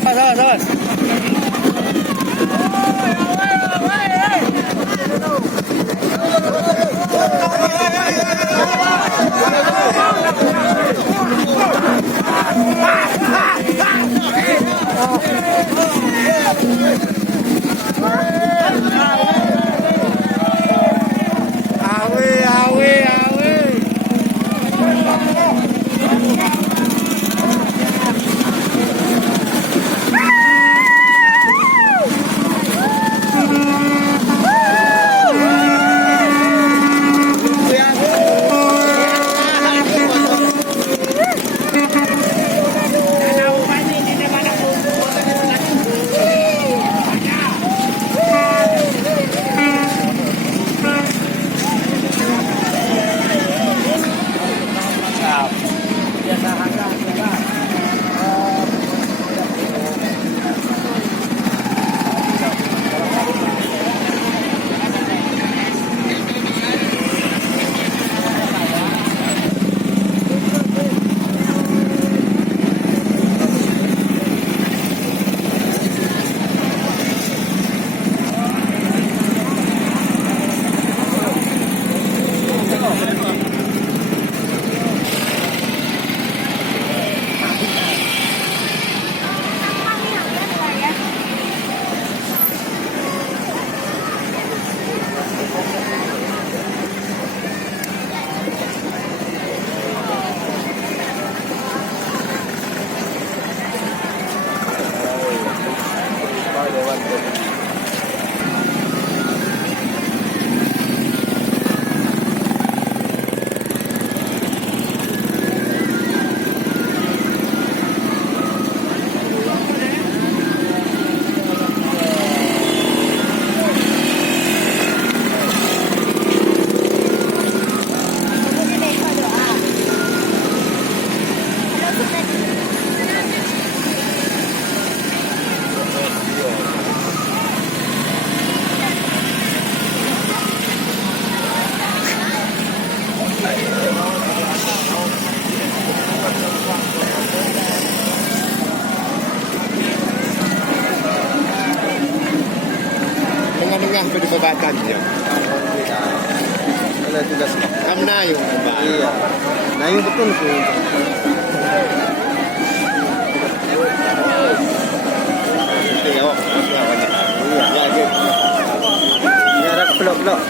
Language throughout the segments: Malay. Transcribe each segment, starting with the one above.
Sabar, sabar. Awe, awe, awe. Tengah-tengah perdebatan dia. Kalau tidak sebab. Kamu nayung. Iya. Nayung betul tu. Tengok. Iya. Ya, dia. Ini ada pelok-pelok.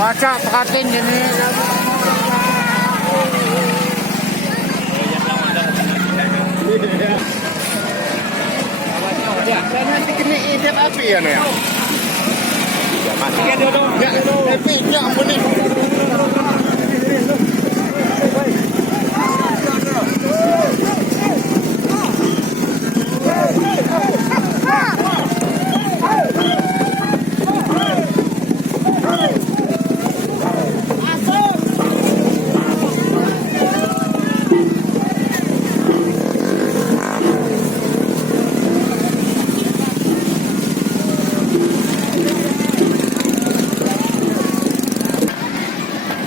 Baca perhatiin ini. Dan nanti kena idap api ya no ya. Masih ada dong. Ya, tapi ya ampun ni.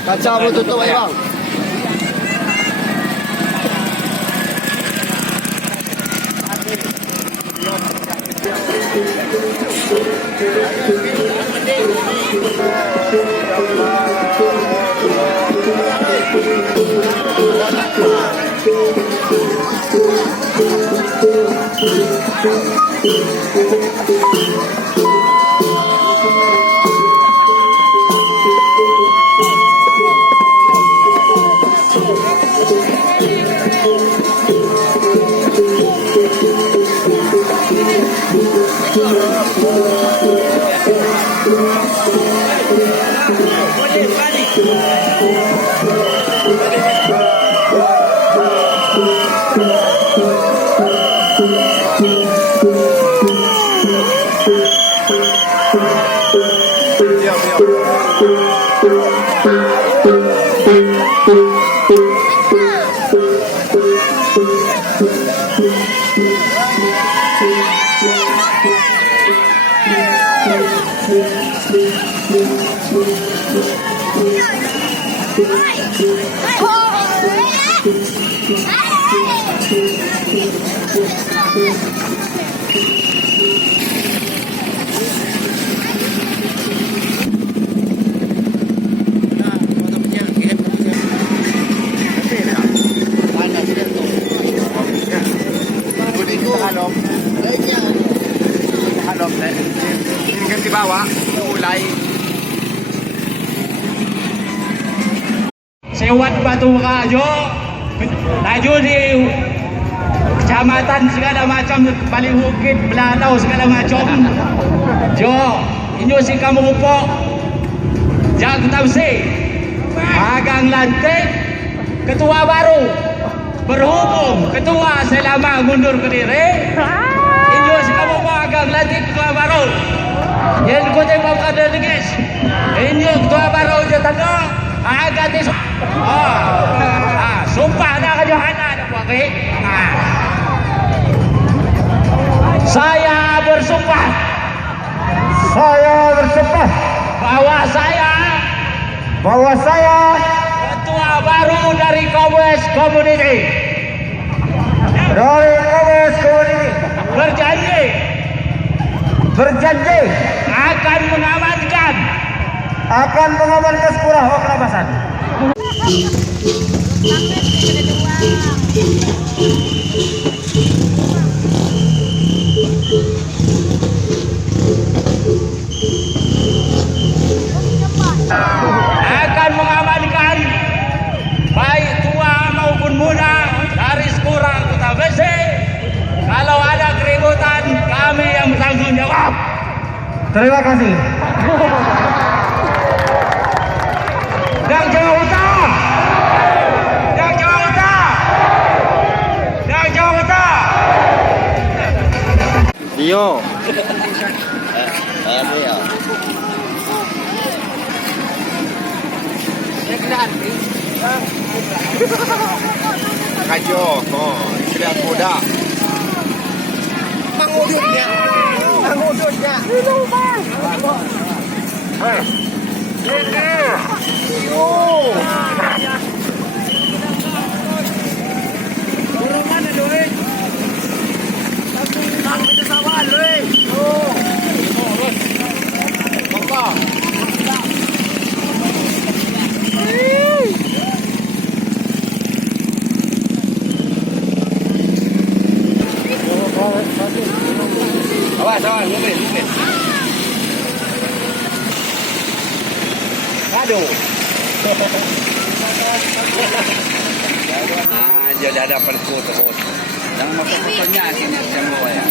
Kaca boleh tutup bang. Ganti bawah, mulai Sewat Batu Rajo, laju di kecamatan segala macam, paling bukit, Belanau segala macam. Jo, inyo si kamu upok, Jag Tamsi, Agang Lantik, Ketua baru, berhubung Ketua selama mundur ke diri. Inyo si kamu upok, Agang Lantik, Ketua baru. Yang kutip Bapak Negis, inyo Ketua baru je tanda. Agak ni sumpah dah ke Johana dah buat ke. Saya bersumpah bahwa saya ketua baru dari Kobes Community berjanji akan mengamankan Sepurah Waklabasan. Akan mengamankan baik tua maupun muda dari Sepurah Kota Besar. Kalau ada keributan, kami yang bertanggung jawab. Terima kasih. Yang Jawa Utara, Dio. Apa ya? Kajo, istirahat muda. Mangudutnya. Awas, lupin. Aduh. Jadi ada perku terus. Jangan masuk-masuknya sini semua ya.